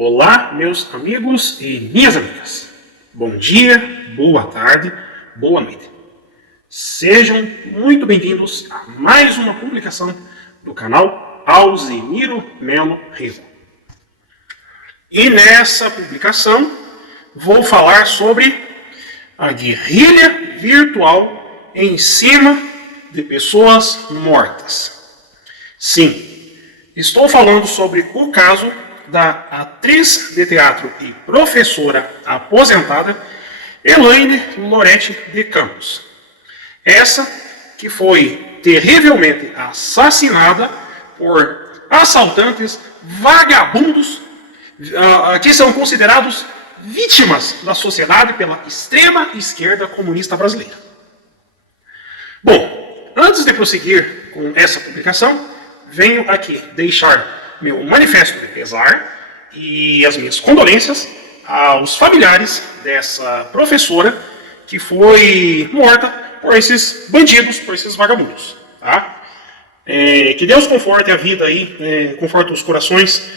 Olá, meus amigos e minhas amigas. Bom dia, boa tarde, boa noite. Sejam muito bem-vindos a mais uma publicação do canal Alzeniro Melo Riva. E nessa publicação vou falar sobre a guerrilha virtual em cima de pessoas mortas. Sim, estou falando sobre o caso da atriz de teatro e professora aposentada Elaine Lorete de Campos. Essa que foi terrivelmente assassinada por assaltantes vagabundos que são considerados vítimas da sociedade pela extrema esquerda comunista brasileira. Bom, antes de prosseguir com essa publicação, venho aqui deixar meu manifesto de pesar e as minhas condolências aos familiares dessa professora que foi morta por esses bandidos, por esses vagabundos. Tá? Que Deus conforte a vida aí, conforte os corações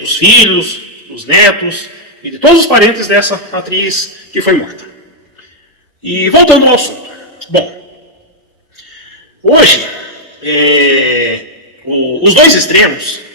dos filhos, dos netos e de todos os parentes dessa atriz que foi morta. E voltando ao assunto. Bom, hoje os dois extremos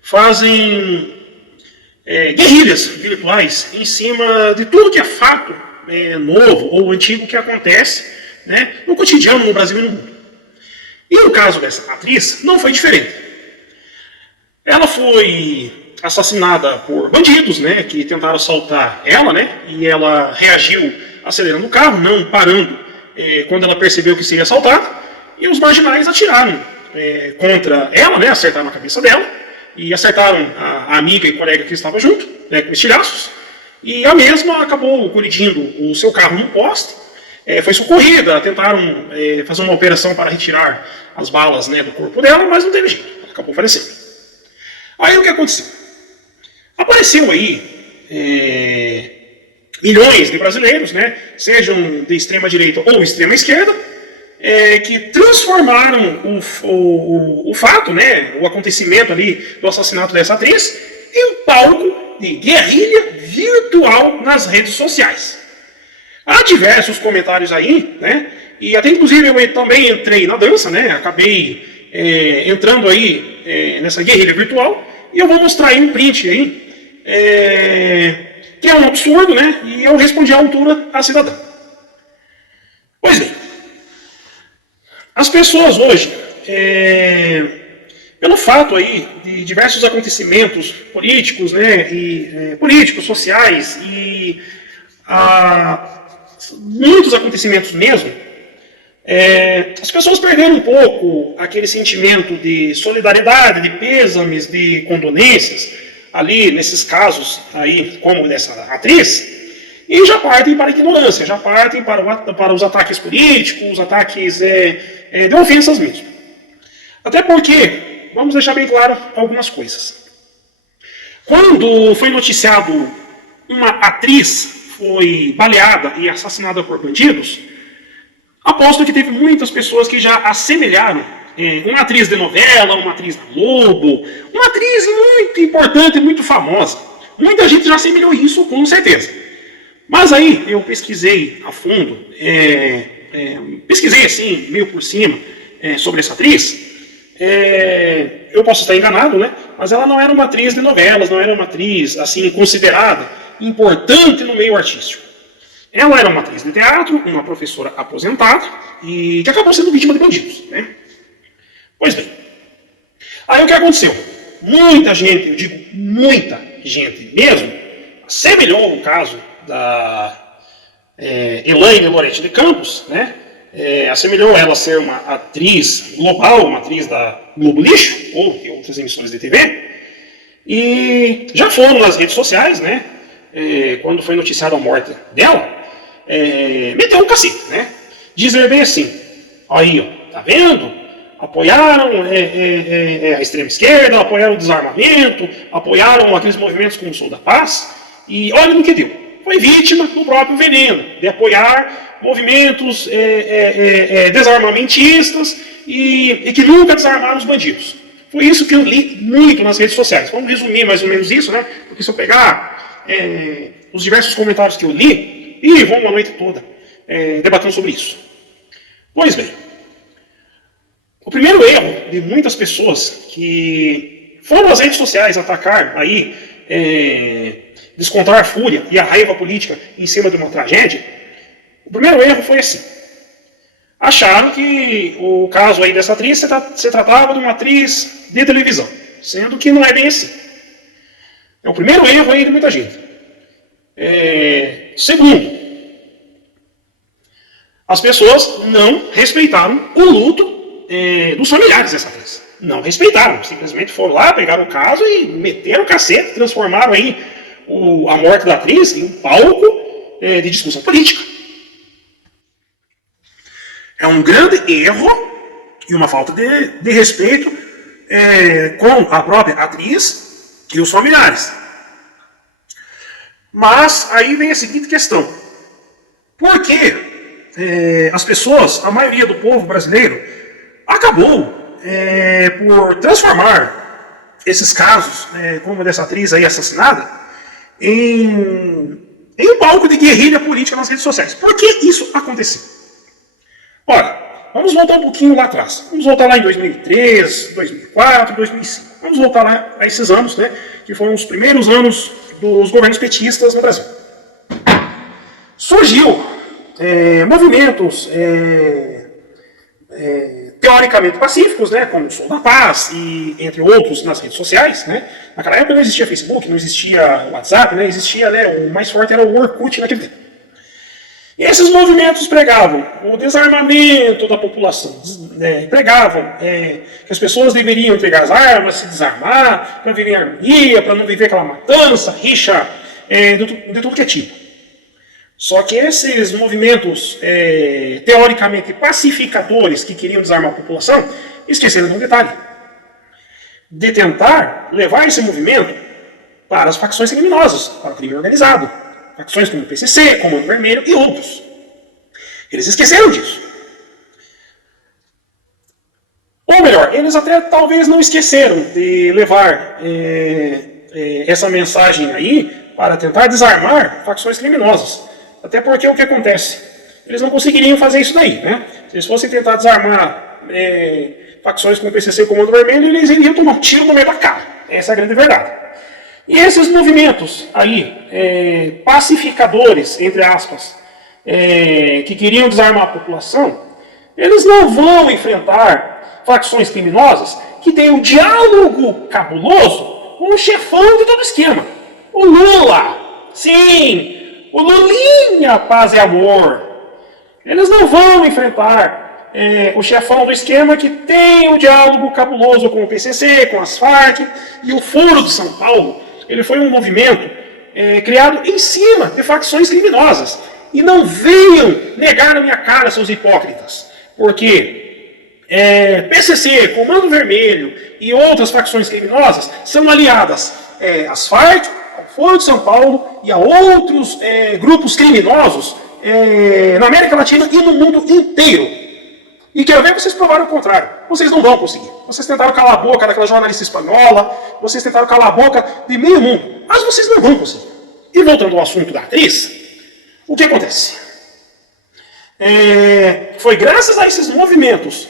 fazem guerrilhas virtuais em cima de tudo que é fato novo ou antigo que acontece, né, no cotidiano, no Brasil e no mundo. E no caso dessa atriz, não foi diferente. Ela foi assassinada por bandidos, né, que tentaram assaltar ela, né, e ela reagiu acelerando o carro, não parando quando ela percebeu que seria assaltada, e os marginais atiraram contra ela, né, acertaram a cabeça dela, e acertaram a amiga e colega que estava junto, né, com estilhaços, e a mesma acabou colidindo o seu carro num poste, foi socorrida, tentaram fazer uma operação para retirar as balas, né, do corpo dela, mas não teve jeito, ela acabou falecendo. Aí o que aconteceu? Apareceu aí milhões de brasileiros, né, sejam de extrema direita ou extrema esquerda, que transformaram o fato, né, o acontecimento ali do assassinato dessa atriz em um palco de guerrilha virtual nas redes sociais. Há diversos comentários aí, né, e até inclusive eu também entrei na dança, né, acabei entrando aí nessa guerrilha virtual, e eu vou mostrar aí um print aí, que é um absurdo, né, e eu respondi à altura à cidadã. Pois bem, as pessoas hoje, pelo fato aí de diversos acontecimentos políticos, né, políticos, sociais e muitos acontecimentos mesmo, as pessoas perderam um pouco aquele sentimento de solidariedade, de pêsames, de condolências, ali nesses casos aí, como dessa atriz, e já partem para a ignorância, já partem para os ataques políticos, os ataques de ofensas mesmo. Até porque, vamos deixar bem claro algumas coisas. Quando foi noticiado uma atriz foi baleada e assassinada por bandidos, aposto que teve muitas pessoas que já assemelharam uma atriz de novela, uma atriz da Globo, uma atriz muito importante, muito famosa. Muita gente já assemelhou isso, com certeza. Mas aí eu pesquisei a fundo, pesquisei assim, meio por cima, sobre essa atriz. Eu posso estar enganado, né? Mas ela não era uma atriz de novelas, não era uma atriz assim considerada importante no meio artístico. Ela era uma atriz de teatro, uma professora aposentada e que acabou sendo vítima de bandidos, né? Pois bem, aí o que aconteceu? Muita gente, eu digo muita gente mesmo, assemelhou o caso da Elaine Lorete de Campos, né? Assemelhou ela a ser uma atriz global, uma atriz da Globo Lixo, ou de outras emissoras de TV, e já foram nas redes sociais, né? Quando foi noticiada a morte dela, meteu um cacete, né? Dizer bem assim, aí, ó, tá vendo? Apoiaram a extrema esquerda, apoiaram o desarmamento, apoiaram aqueles movimentos como o Sou da Paz, e olha no que deu. Foi vítima do próprio veneno, de apoiar movimentos desarmamentistas e que nunca desarmaram os bandidos. Foi isso que eu li muito nas redes sociais. Vamos resumir mais ou menos isso, né? Porque se eu pegar os diversos comentários que eu li, vão uma noite toda debatendo sobre isso. Pois bem, o primeiro erro de muitas pessoas que foram às redes sociais atacar aí, descontar a fúria e a raiva política em cima de uma tragédia, o primeiro erro foi assim. Acharam que o caso aí dessa atriz se tratava de uma atriz de televisão, sendo que não é bem assim. É o primeiro erro aí de muita gente. Segundo, as pessoas não respeitaram o luto dos familiares dessa atriz. Não respeitaram, simplesmente foram lá, pegaram o caso e meteram o cacete, transformaram aí a morte da atriz em um palco de discussão política. É um grande erro e uma falta de respeito com a própria atriz e os familiares. Mas aí vem a seguinte questão. Por que as pessoas, a maioria do povo brasileiro, acabou por transformar esses casos, como dessa atriz aí assassinada, em um palco de guerrilha política nas redes sociais? Por que isso aconteceu? Ora, vamos voltar um pouquinho lá atrás. Vamos voltar lá em 2003, 2004, 2005. Vamos voltar lá a esses anos, né, que foram os primeiros anos dos governos petistas no Brasil. Surgiu movimentos teoricamente pacíficos, né, como o Som da Paz e entre outros nas redes sociais, né. Naquela época não existia Facebook, não existia WhatsApp, né, existia, né, o mais forte era o Orkut naquele tempo. E esses movimentos pregavam o desarmamento da população, pregavam que as pessoas deveriam entregar as armas, se desarmar, para viver em harmonia, para não viver aquela matança, rixa, de tudo que é tipo. Só que esses movimentos teoricamente pacificadores que queriam desarmar a população, esqueceram de um detalhe. De tentar levar esse movimento para as facções criminosas, para o crime organizado. Facções como o PCC, Comando Vermelho e outros. Eles esqueceram disso. Ou melhor, eles até talvez não esqueceram de levar essa mensagem aí para tentar desarmar facções criminosas. Até porque o que acontece? Eles não conseguiriam fazer isso daí, né? Se eles fossem tentar desarmar facções como o PCC e Comando Vermelho, eles iriam tomar um tiro no meio da cara. Essa é a grande verdade. E esses movimentos aí, pacificadores, entre aspas, que queriam desarmar a população, eles não vão enfrentar facções criminosas que têm um diálogo cabuloso com o chefão de todo o esquema. O Lula, sim, o Lulinha, paz e amor. Eles não vão enfrentar o chefão do esquema que tem um diálogo cabuloso com o PCC, com as Farc e o Foro de São Paulo. Ele foi um movimento criado em cima de facções criminosas. E não venham negar na minha cara, seus hipócritas. Porque PCC, Comando Vermelho e outras facções criminosas são aliadas às Farc, ao Foro de São Paulo e a outros grupos criminosos na América Latina e no mundo inteiro. E quero ver vocês provarem o contrário. Vocês não vão conseguir. Vocês tentaram calar a boca daquela jornalista espanhola, vocês tentaram calar a boca de meio mundo, mas vocês não vão conseguir. E voltando ao assunto da atriz, o que acontece? Foi graças a esses movimentos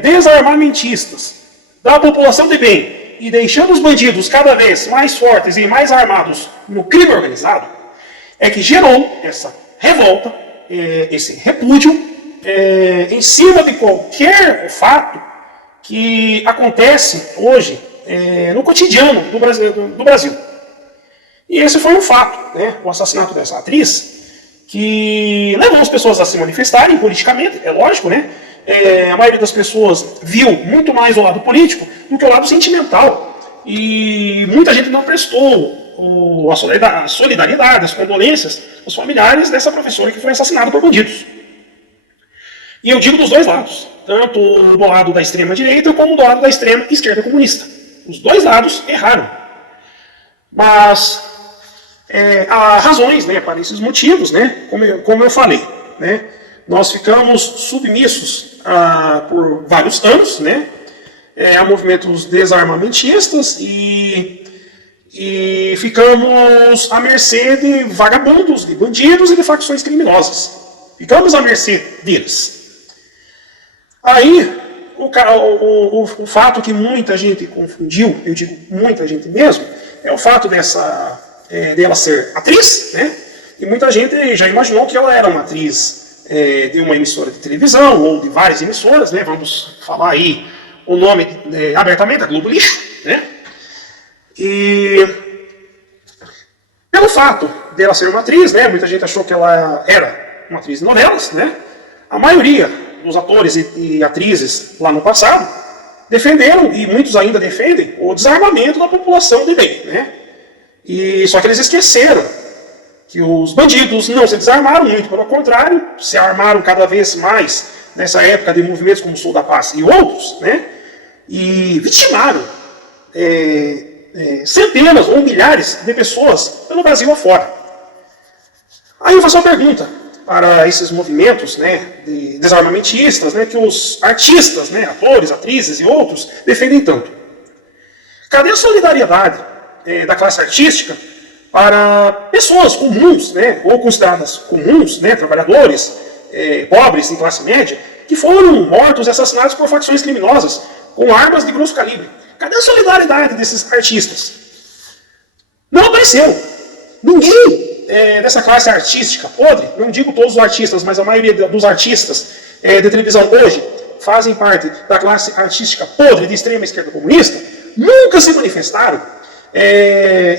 desarmamentistas da população de bem e deixando os bandidos cada vez mais fortes e mais armados no crime organizado, que gerou essa revolta, esse repúdio, em cima de qualquer fato que acontece hoje no cotidiano do Brasil. E esse foi um fato, né? O assassinato dessa atriz, que levou as pessoas a se manifestarem politicamente, é lógico, né? A maioria das pessoas viu muito mais o lado político do que o lado sentimental. E muita gente não prestou a solidariedade, as condolências aos familiares dessa professora que foi assassinada por bandidos. E eu digo dos dois lados, tanto do lado da extrema-direita como do lado da extrema-esquerda comunista. Os dois lados erraram. Mas há razões, né, para esses motivos, né, como eu falei. Né, nós ficamos submissos por vários anos, né, a movimentos desarmamentistas e ficamos à mercê de vagabundos, de bandidos e de facções criminosas. Ficamos à mercê deles. Aí, o fato que muita gente confundiu, eu digo muita gente mesmo, é o fato dela ser atriz, né? E muita gente já imaginou que ela era uma atriz de uma emissora de televisão ou de várias emissoras, né? Vamos falar aí o nome abertamente, a Globo Lixo, né? E pelo fato dela ser uma atriz, né? Muita gente achou que ela era uma atriz de novelas, né? A maioria dos atores e atrizes lá no passado defenderam, e muitos ainda defendem, o desarmamento da população de bem, né? E só que eles esqueceram que os bandidos não se desarmaram, muito pelo contrário, se armaram cada vez mais nessa época de movimentos como o Sul da Paz e outros, né? E vitimaram centenas ou milhares de pessoas pelo Brasil afora. Aí eu faço uma pergunta para esses movimentos, né, de desarmamentistas, né, que os artistas, né, atores, atrizes e outros defendem tanto. Cadê a solidariedade da classe artística para pessoas comuns, né, ou consideradas comuns, né, trabalhadores, pobres em classe média, que foram mortos e assassinados por facções criminosas com armas de grosso calibre? Cadê a solidariedade desses artistas? Não apareceu. Ninguém dessa classe artística podre, não digo todos os artistas, mas a maioria dos artistas de televisão hoje fazem parte da classe artística podre de extrema esquerda comunista, nunca se manifestaram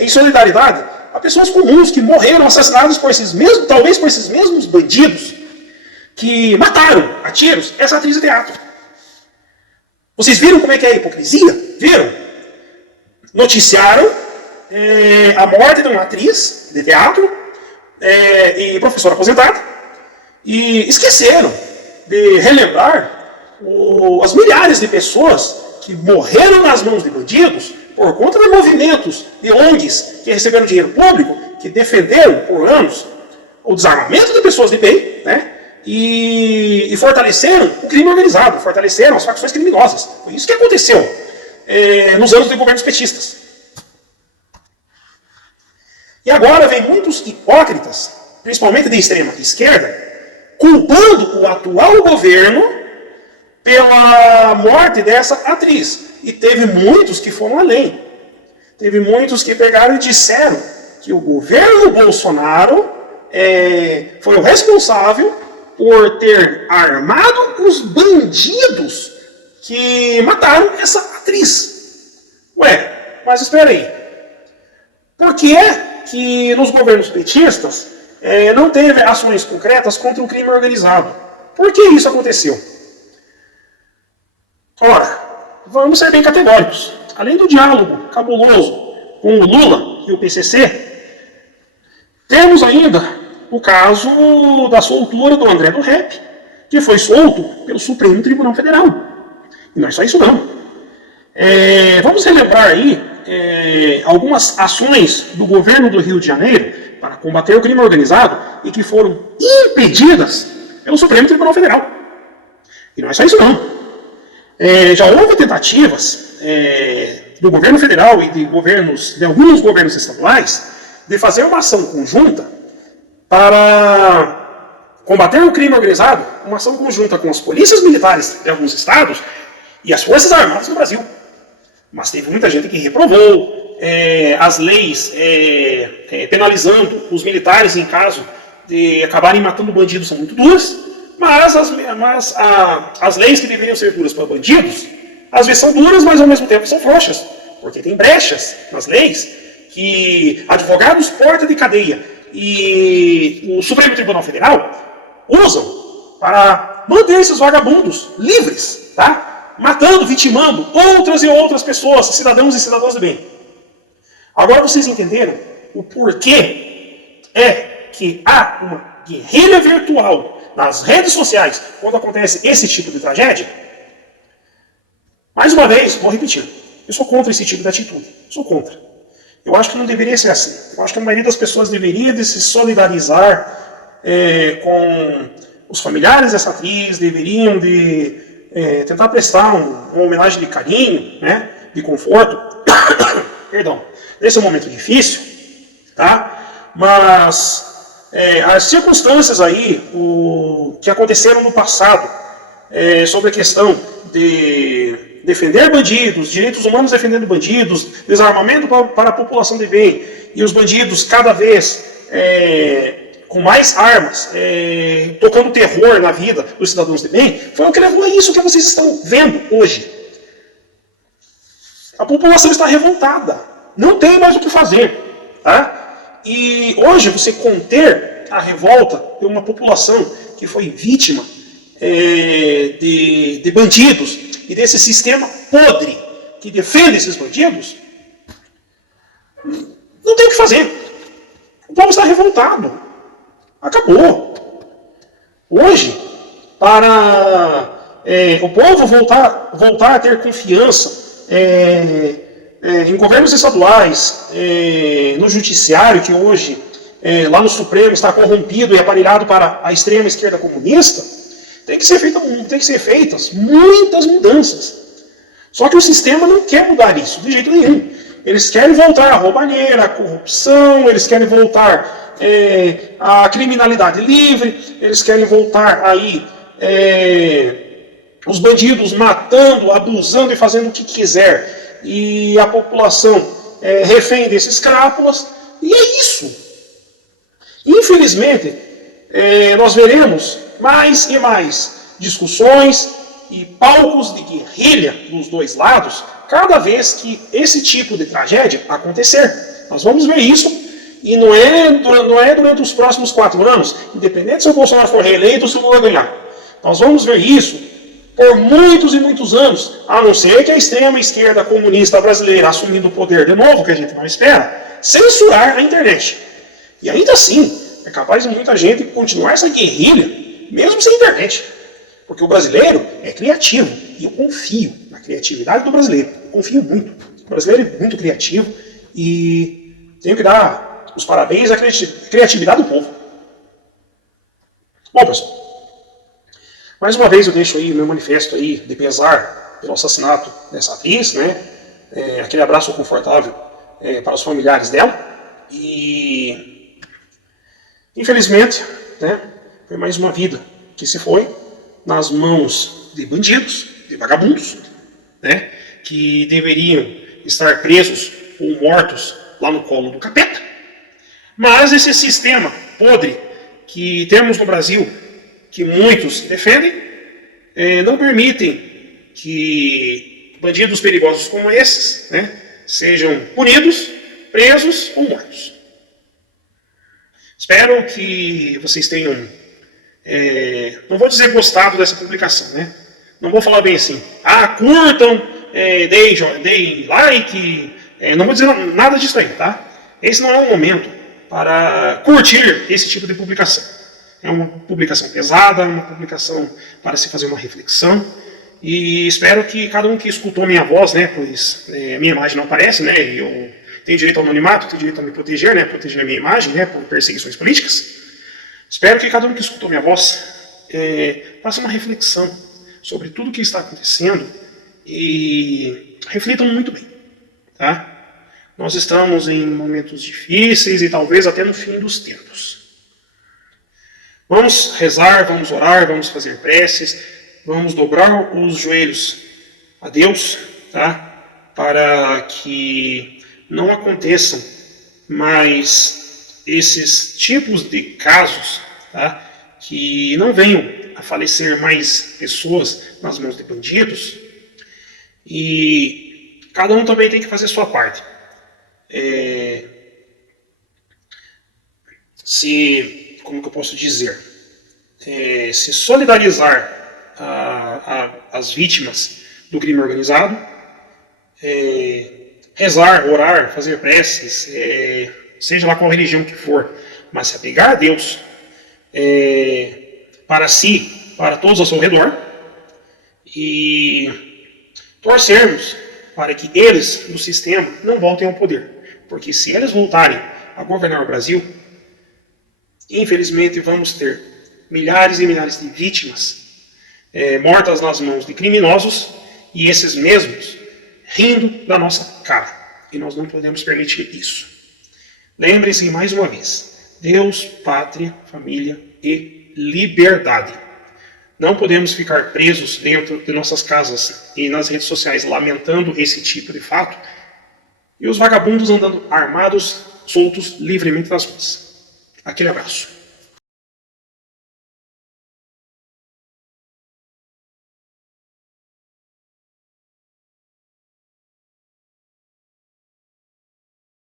em solidariedade a pessoas comuns que morreram assassinados por esses mesmos, talvez por esses mesmos bandidos que mataram a tiros essa atriz de teatro. Vocês viram como é que é a hipocrisia? Viram? Noticiaram a morte de uma atriz de teatro e professora aposentada e esqueceram de relembrar as milhares de pessoas que morreram nas mãos de bandidos por conta de movimentos de ONGs que receberam dinheiro público, que defenderam por anos o desarmamento de pessoas de bem, né? E fortaleceram o crime organizado, fortaleceram as facções criminosas. Foi isso que aconteceu nos anos de governos petistas. E agora vem muitos hipócritas, principalmente de extrema esquerda, culpando o atual governo pela morte dessa atriz. E teve muitos que foram além. Teve muitos que pegaram e disseram que o governo Bolsonaro foi o responsável por ter armado os bandidos que mataram essa atriz. Ué, mas espera aí. Por que é que nos governos petistas não teve ações concretas contra o crime organizado? Por que isso aconteceu? Ora, vamos ser bem categóricos. Além do diálogo cabuloso com o Lula e o PCC, temos ainda o caso da soltura do André do Rep, que foi solto pelo Supremo Tribunal Federal. E não é só isso não. Vamos relembrar aí algumas ações do governo do Rio de Janeiro para combater o crime organizado e que foram impedidas pelo Supremo Tribunal Federal. E não é só isso não. Já houve tentativas do governo federal e de alguns governos estaduais de fazer uma ação conjunta para combater o crime organizado, uma ação conjunta com as polícias militares de alguns estados e as forças armadas do Brasil. Mas teve muita gente que reprovou as leis penalizando os militares em caso de acabarem matando bandidos são muito duras, mas as leis que deveriam ser duras para bandidos, às vezes são duras, mas ao mesmo tempo são frouxas, porque tem brechas nas leis que advogados porta de cadeia e o Supremo Tribunal Federal usam para manter esses vagabundos livres, tá? Matando, vitimando outras e outras pessoas, cidadãos e cidadãs de bem. Agora vocês entenderam o porquê que há uma guerrilha virtual nas redes sociais quando acontece esse tipo de tragédia? Mais uma vez, vou repetir, eu sou contra esse tipo de atitude, sou contra. Eu acho que não deveria ser assim. Eu acho que a maioria das pessoas deveria de se solidarizar com os familiares dessa atriz, deveriam de tentar prestar uma homenagem de carinho, né, de conforto, perdão, nesse momento difícil, tá? Mas as circunstâncias aí que aconteceram no passado sobre a questão de defender bandidos, direitos humanos defendendo bandidos, desarmamento para a população de bem, e os bandidos cada vez com mais armas, tocando terror na vida dos cidadãos de bem, foi o que levou a isso que vocês estão vendo hoje. A população está revoltada, não tem mais o que fazer. Tá? E hoje você conter a revolta de uma população que foi vítima de bandidos e desse sistema podre que defende esses bandidos, não tem o que fazer. O povo está revoltado. Acabou. Hoje, para o povo voltar a ter confiança em governos estaduais, no judiciário, que hoje, lá no Supremo, está corrompido e aparelhado para a extrema esquerda comunista, tem que ser feitas muitas mudanças. Só que o sistema não quer mudar isso, de jeito nenhum. Eles querem voltar à roubalheira, à corrupção, eles querem voltar à criminalidade livre, eles querem voltar aí os bandidos matando, abusando e fazendo o que quiser. E a população refém desses crápulas, e é isso. Infelizmente, nós veremos mais e mais discussões e palcos de guerrilha dos dois lados, cada vez que esse tipo de tragédia acontecer. Nós vamos ver isso, e não é durante os próximos 4 anos, independente se o Bolsonaro for reeleito ou se o Lula ganhar. Nós vamos ver isso por muitos e muitos anos, a não ser que a extrema esquerda comunista brasileira, assumindo o poder de novo, que a gente não espera, censurar a internet. E ainda assim, é capaz de muita gente continuar essa guerrilha, mesmo sem internet. Porque o brasileiro é criativo, e eu confio na criatividade do brasileiro. Eu confio muito. O brasileiro é muito criativo, e tenho que dar os parabéns à criatividade do povo. Bom, pessoal, mais uma vez eu deixo aí o meu manifesto aí de pesar pelo assassinato dessa atriz, né? Aquele abraço confortável para os familiares dela. E, infelizmente, né, foi mais uma vida que se foi nas mãos de bandidos, de vagabundos, né, que deveriam estar presos ou mortos lá no colo do capeta. Mas esse sistema podre que temos no Brasil, que muitos defendem, não permitem que bandidos perigosos como esses, né, sejam punidos, presos ou mortos. Espero que vocês tenham, não vou dizer gostado dessa publicação, né? Não vou falar bem assim, curtam, deem like, não vou dizer nada disso aí, tá? Esse não é o momento para curtir esse tipo de publicação. É uma publicação pesada, uma publicação para se fazer uma reflexão, e espero que cada um que escutou minha voz, né, pois minha imagem não aparece, né, e eu tenho direito ao anonimato, tenho direito a me proteger, né, proteger a minha imagem, né, por perseguições políticas. Espero que cada um que escutou minha voz faça uma reflexão sobre tudo o que está acontecendo e reflitam muito bem, tá? Nós estamos em momentos difíceis e talvez até no fim dos tempos. Vamos rezar, vamos orar, vamos fazer preces, vamos dobrar os joelhos a Deus, tá? Para que não aconteçam mais esses tipos de casos, tá? Que não venham a falecer mais pessoas nas mãos de bandidos, e cada um também tem que fazer a sua parte. Como que eu posso dizer? Se solidarizar as vítimas do crime organizado, rezar, orar, fazer preces, seja lá qual religião que for, mas se apegar a Deus, para si, para todos ao seu redor, e torcermos para que eles, do sistema, não voltem ao poder. Porque se eles voltarem a governar o Brasil, infelizmente vamos ter milhares e milhares de vítimas mortas nas mãos de criminosos, e esses mesmos rindo da nossa cara. E nós não podemos permitir isso. Lembre-se mais uma vez: Deus, pátria, família e liberdade. Não podemos ficar presos dentro de nossas casas e nas redes sociais lamentando esse tipo de fato, e os vagabundos andando armados, soltos, livremente nas ruas. Aquele abraço.